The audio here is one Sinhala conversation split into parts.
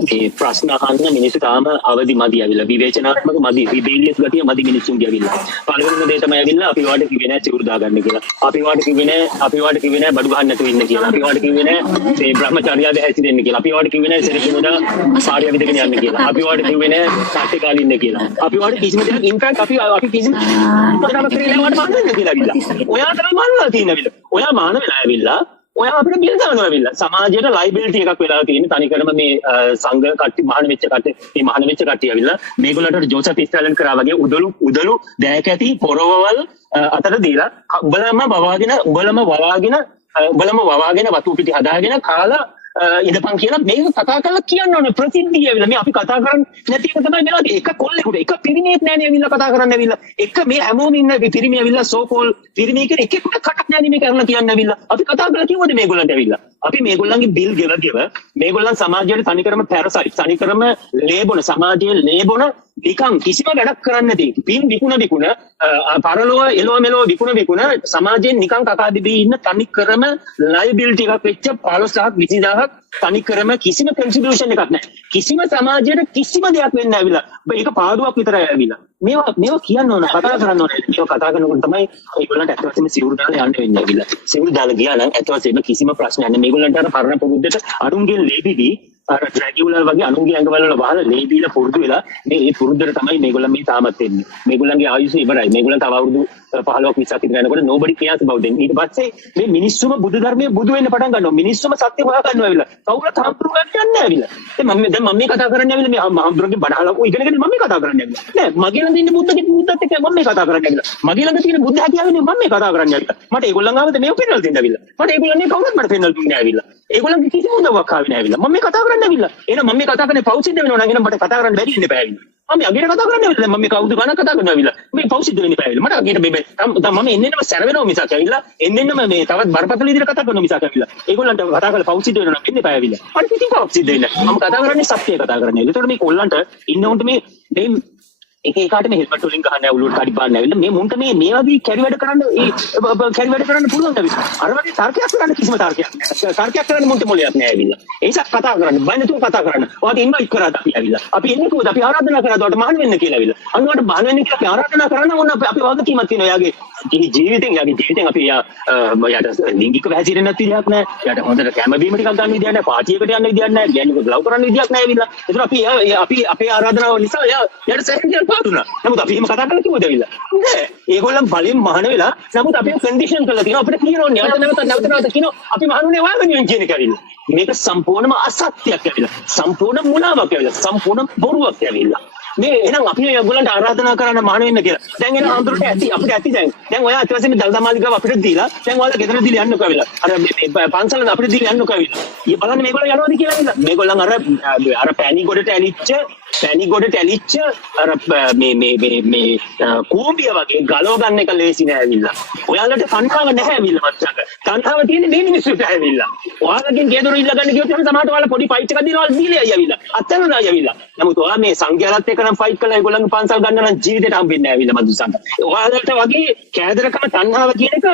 මේ ප්‍රශ්න අහන්න මිනිස්සු තාම අවදි මදි ඇවිල්ලා විවේචනාත්මක මදි රිබේලියස් ගතිය මදි මිනිස්සුන්ගේ ඇවිල්ලා පළවෙනිම දේ තමයි ඇවිල්ලා අපි වාට කිව්වේ නැහැ සිවුරු දාගන්න කියලා අපි වාට කිව්වේ නැහැ බඩු ගහන්න නැතුව ඉන්න කියලා අපි වාට කිව්වේ නැහැ මේ බ්‍රහ්මචර්යාවේ හැසිරෙන්න කියලා අපි වාට කිව්වේ නැහැ සෙරපිනුදා පාරිය විදගෙන යන්න කියලා අපි වාට කිව්වේ නැහැ සාටි කාලේ ඉන්න කියලා අපි වාට කිසිම දෙයක් ඉන්ෆැක්ට් අපි කිසිම මොකටද කරේ වාට මාන්න කියලා ඇවිල්ලා ඔයා තමයි මානවලා තියෙන ඇවිල්ලා ඔයා මාන වෙලා ඇවිල්ලා ඔයා අපිට බිල් දානවා ඇවිල්ලා සමාජයට ලයිබිලිටි එකක් වෙලා තියෙන තනිකරම මේ සංඝ කට්ටිය මහාන වෙච්ච කට්ටිය ඇවිල්ලා මේගොල්ලන්ට ජෝසප් ස්ටාලින් කරා වගේ උදළු දෑකැති පොරවවල් අතර දීලා උඹලම වවාගෙන වතු පිටි හදාගෙන කාලා ඉඳපන් කියලා මේක කතා කරලා කියන්න ඕනේ ප්‍රසිද්ධිය ඇවිල්ලා මේ අපි කතා කරන්නේ නැති එක තමයි මේවා එක කොල්ලෙකුට එක පිරිමියෙක් නෑනේ ඇවිල්ලා කතා කරන්න ඇවිල්ලා එක මේ හැමෝම ඉන්න පිරිමිය ඇවිල්ලා සෝකෝල් පිරිමිය කියන එකෙකුට කටක් නෑනේ මේ කරලා කියන්න ඇවිල්ලා අපි කතා කරලා කිව්වද මේගොල්ලන්ට ඇවිල්ලා අපි මේගොල්ලන්ගේ බිල් ගෙව මේගොල්ලන් සමාජයට තනිකරම පැරසයිට් තනිකරම ලේබොන සමාජයේ ලේබොන නිකන් කිසිම වැඩක් කරන්නේ නැති පින් විකුණ පරලෝව එලෝ මෙලෝ විකුණ සමාජයෙන් නිකන් කකා දිදී ඉන්න තනිකරම ලයිබිලිටි එකක් වෙච්ච 15000ක් 20000ක් තනිකරම කිසිම කන්ට්‍රිබියුෂන් එකක් නැහැ කිසිම සමාජයට කිසිම දෙයක් වෙන්නේ නැහැ ඇවිල්ලා ඒක පාඩුවක් විතරයි ඇවිල්ලා මේවා කියන්න ඕන කතා කරන්න ඕන මේවා කතා කරනකොට තමයි ඒගොල්ලන්ට ඇත්ත වශයෙන්ම සිවුරු දාලා යන්න වෙන්නේ ඇවිල්ලා සිවුරු දාලා ගියා නම් ඇත්ත වශයෙන්ම කිසිම ප්‍රශ්නයක් නැහැ මේගොල්ලන්ට අර පරණ පුරුද්දට අනුන්ගේ ලේබිදී අර ඩ්‍රැගියුලා වගේ අනුන්ගේ ඇඟවල වල වහලා ලේබිලා පුරුදු වෙලා මේ පුරුද්දට තමයි මේගොල්ලන් මේ තාමත් එන්නේ මේගොල්ලන්ගේ ආයුෂ ඉවරයි මේගොල්ලන් තව අවුරුදු 15ක් 20ක් ඉඳන් යනකොට nobody cares about them ඊට පස්සේ මේ මිනිස්සුම බුදු ධර්මයේ බුදු වෙන්න පටන් ගන්නවා මිනිස්සුම සත්‍ය හොයා ගන්නවා ඇවිල්ලා කවුරුත් හම්බුරක් යන්නේ ඇවිල්ලා දැන් මම මේ කතා කරන්නේ ඇවිල්ලා මේ හම්බුරගේ බඩහලකෝ ඉගෙනගෙන මම මේ කතා කරන්නේ ඇවිල්ලා නෑ මගේ ළඟ ඉන්න බුද්ධත් එක්ක මම මේ කතා කරන්නේ ඇවිල්ලා මගේ ළඟ තියෙන බුද්ධ හැකියාවෙන් මම මේ කතා කරන්නේ ඇවිල්ලා මට ඒගොල්ලන් ආවද මේව පෙන්නලා දෙන්න ඇවිල්ලා මට ඒගොල්ලන් මේ කවුරුත් මට පෙන්නලා දුන්නේ ඇවිල්ලා ඒගොල්ලන්ගේ කිසිම උදව්වක් ආවේ නෑ ඇවිල්ලා මම මේ කතා කරන්නේ ඇවිල්ලා එහෙනම් මම මේ කතා කරන්නේ පෞසිද්ධ වෙනවා නම් එහෙනම් මට කතා කරන්න බැරි ඉන්න බෑ ඇවිල්ලා මම අගේට කතා කරන්නේ ඇවිල්ලා මම මේ කවුද ගණන් කතා කරනවා ඇවිල්ලා මේ පෞසිද්ධ වෙන්න බෑ ඇවිල්ලා මට අගේට මේ මම එන්නෙන්නම සැර වෙනවා මිසක් ඇවිල්ලා එන්නෙන්නම මේ තවත් බරපතල විදිහට කතා කරනවා මිසක් ඇවිල්ලා ඒගොල්ලන්ට කතා කරලා පෞසිද්ධ වෙනවා නම් වෙන්න බෑ ඇවිල්ලා මට කිසිම පෞසිද්ධ වෙන්නේ නැහැ මම කතා කරන්නේ සත්‍යය කතා කරන්නේ ඒකට මේ කොල්ලන්ට ඉන්න උන්ට මේ එක එකාට මේ හෙල්මට් වලින් ගහන්නේ උළුවට කඩි පාන්න ඇවිල්ලා මේ මුන්ට මේ වගේ කැරි වැඩ කරන්න පුළුවන් නේද අර වගේ තර්කයක් කරන්න කිසිම තර්කයක් නැහැ තර්කයක් කරන්න මුන්ට මොලයක් නැහැ ඇවිල්ලා ඒ නිසා කතා කරන්න බය නැතුව කතා කරන්න ඔයාට ඉන්වයිට් කරාද අපි ඇවිල්ලා අපි එන්නේ කොහොමද අපි ආරාධනා කරාද ඔයාට මහාන වෙන්න කියලා ඇවිල්ලා අනුවට මහාන වෙන්න කියලා අපි ආරාධනා කරන්න ඕන අපි වගකීමක් තියෙනවා යාගේ ජීවිතෙන් අපි යාට ලිංගිකව හැසිරෙන්න විදියක් නැහැ යාට හොඳට කැම බීම ටිකක් ගන්න විදියක් නැහැ පාටියකට යන්න විදියක් නැහැ ගෑනුක ග්ලව් කරන්න විදියක් නැහැ ඇවිල්ලා ඒතර අපි අපේ ආරාධනාව නිසා යාට සැකයක් පාදුනා නමුත් අපි එහෙම කතා කරලා කිව්වද ඇවිල්ලා නෑ ඒගොල්ලන් බලෙන් මහාන වෙලා නමුත් අපි කන්ඩිෂන් කරලා තියෙනවා අපිට කියනෝනේ නැවත කියනවා අපි මහානුනේ වාගනියෙන් කියන එක ඇවිල්ලා මේක සම්පූර්ණම අසත්‍යයක් ඇවිල්ලා සම්පූර්ණ මුලාවක් ඇවිල්ලා සම්පූර්ණ බොරුවක් ඇවිල්ලා මේ එහෙනම් අපි ඒගොල්ලන්ට ආරාධනා කරන්න මහාන වෙන්න කියලා දැන් එන අඳුරට අපිට ඇති දැන් ඔයා අත් වශයෙන් දල්දා මාලිගාව අපිට දීලා දැන් ඔයාලා ගෙදර දීලා යන්නකෝ ඇවිල්ලා අර මේ පන්සලෙන් අපිට දීලා යන්නකෝ ඇවිල්ලා ඊ බලන්න මේගොල්ලෝ යනවාද කියලා ඇවිල්ලා මේගොල්ලන් අර පෑනි ගොඩට ඇලිච්ච අර මේ කූඹිය වගේ ගලව ගන්න එක ලේසි නෑ ඇවිල්ලා ඔයාලට තණ්හාව නැහැ ඇවිල්ලා මච්චක තණ්හාව තියෙන්නේ මේ මිනිස්සුන්ට ඇවිල්ලා ඔයාලගෙන් ගෙදර ඉල්ල ගන්න කිව්වොත් එහෙනම් සමහරට ඔයාලා පොඩි ෆයිට් එකක් දිනවල දීලා ඇවිල්ලා අත්තන නෑ ඇවිල්ලා නමුත් ඔයා මේ සංඝයාලත් එක්ක නම් ෆයිට් කරලා ඒගොල්ලන්ගේ පන්සල් ගන්න නම් ජීවිතේට හම්බෙන්නේ නෑ ඇවිල්ලා මදුසන්ට ඔයාලට වගේ කෑදරකම තණ්හාව කියන එක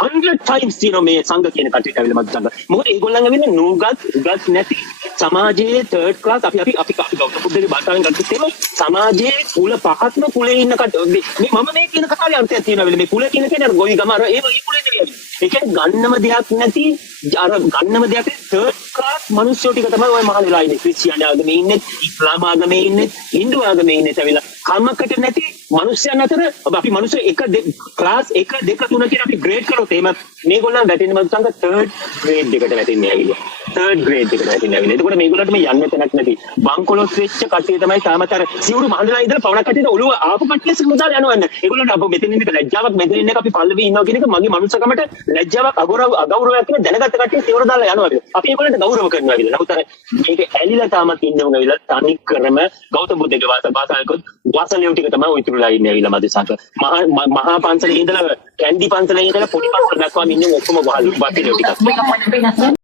100 times තියෙනවා මේ සංඝ කියන කට්ටියට ඇවිල්ලා මදුසන්ට මොකද ඒගොල්ලන් ඇවිල්ලා නුගත් නැති සමාජයේ third class අපි ගෞතම බුද්ධගේ භාෂාවෙන් ගත්තොත් එහෙම සමාජයේ කුල පහත්ම කුලේ ඉන්න මේ මම මේ කියන කතාවේ අර්ථයක් තියෙනවා වෙලේ මේ කුල කියන කෙනා ගොවි ගම අර ඒ කුලේ නෙවෙයි ඒ කියන්නේ ගන්නම දෙයක් නැති අර ගන්නම දෙයක් third class මිනිස්සු ටික තමයි ওই මහල වෙලා ඉන්නේ ක්‍රිස්තියානි ආගමේ ඉන්නේ ඉස්ලාම ආගමේ ඉන්නේ හින්දු ආගමේ ඉන්නේ ඇවිල්ලා කමකට නැති මිනිස්යන් අතර අපි මිනිස්සු ක්ලාස් 1 2 3 කියන අපි ග්‍රේඩ් කරොත් එහෙම මේගොල්ලන් වැටෙන්නේ මම සංක third grade එකට වැටෙන්නේ ඇවිල්ලා third grade එකට වැටෙන්නේ ඇවිල්ලා එතකොට මේගොල්ලන්ට මේ යන්න තැනක් නැති බංකොලොස් වෙච්ච කට්ටිය තමයි තාමත් අර සිවුරු මහඳලා ඉඳලා පවණක් කට්ටියට ඔළුව ආපු කට්ටිය සමුදාල යනවා නේද ඒගොල්ලන්ට අපෝ මෙතන ඉන්න ලැජ්ජාවක් මෙතන ඉන්න එක අපි පල්ලෙවි ඉන්නවා කියන එක මගේ මනුස්සකමට ලැජ්ජාවක් අගෞරවයක් කියලා දැනගත්ත කට්ටිය සිවුර දාලා යනවා අපි ඒගොල්ලන්ට ගෞරව කරනවා ඇවිල්ලා නමුත් අර මේක ඇලිලා තාමත් ඉන්නවම ඇවිල්ලා තනි කරම ගෞතම බුද්ධගේ භාෂාවකොත් වාසලියු ටික තමයි ඔය ඉතුරුලා ඉන්නේ ඇවිල්ලා මදුසන්ට මහා පන්සලේ ඉඳලා කැන්ඩි පන්සලේ ඉඳලා පොඩි පන්සල දක්වාම ඉන්නේ ඔක්කොම වාසලියු ටික